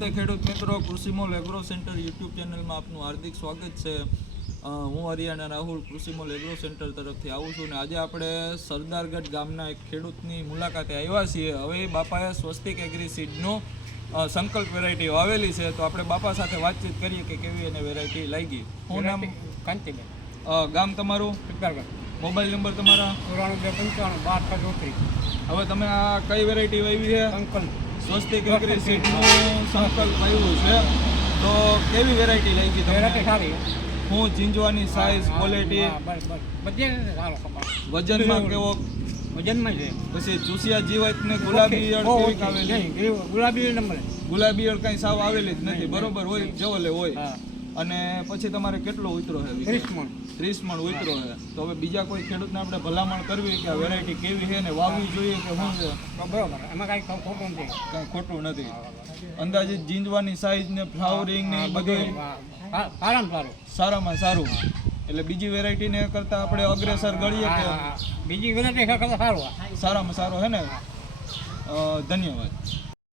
નમસ્તે ખેડૂત મિત્રો, કૃષિમોલ એગ્રો સેન્ટર યુટ્યુબ ચેનલમાં આપનું હાર્દિક સ્વાગત છે। હું હરિયાણા રાહુલ કૃષિમોલ એગ્રો સેન્ટર તરફથી આવું છું ને આજે આપણે સરદારગઢ ગામના એક ખેડૂતની મુલાકાતે આવ્યા છીએ। હવે બાપાએ સ્વસ્તિક એગ્રી સીડનો સંકલ્પ વેરાયટી વાવેલી છે, તો આપણે બાપા સાથે વાતચીત કરીએ કે કેવી એને વેરાયટી લાગી। હું નામ કાંતિબેન, ગામ તમારું, સરદારગઢ, મોબાઈલ નંબર તમારા 9495 હવે તમે આ કઈ વેરાયટી વાવી છે? અંકલ સ્વસ્તિક એગ્રી સીડનું સંકલ્પ આવ્યું છે, તો કેવી વેરાયટી લાગી વેરાયટી તમને? સારી, હું ચીંજવાની સાઈઝ, ક્વોલિટી, બધે સારો ખબર, વજનમાં કેવો, વજનમાં છે, પછી ચૂસિયા જીવાત ને ગુલાબી ઈયળ કેવી આવેલી? ગુલાબી નંબર, ગુલાબી ઈયળ કઈ સાવ આવેલી જ નથી, બરોબર હોય જવલે હોય। હા, અને પછી તમારે કેટલો ઉતરો છે? 30 મણ 30 મણ ઉતરો છે। તો હવે બીજા કોઈ ખેડૂતને આપણે ભલામણ કરવી કે આ વેરાયટી કેવી છે ને વાવવી જોઈએ કે શું છે? તો બરોબર, એમાં કાંઈ ખોટું નથી, કાંઈ ખોટું નથી। અંદાજિત જીંજવાની સાઈઝ ને ફ્લાવરિંગ ને બધું સારામાં સારું, સારામાં સારું, એટલે બીજી વેરાયટીને કરતાં આપણે અગ્રેસર ગણીએ કે બીજી વેરાયટી કરતાં સારું, સારામાં સારો હે ને? ધન્યવાદ।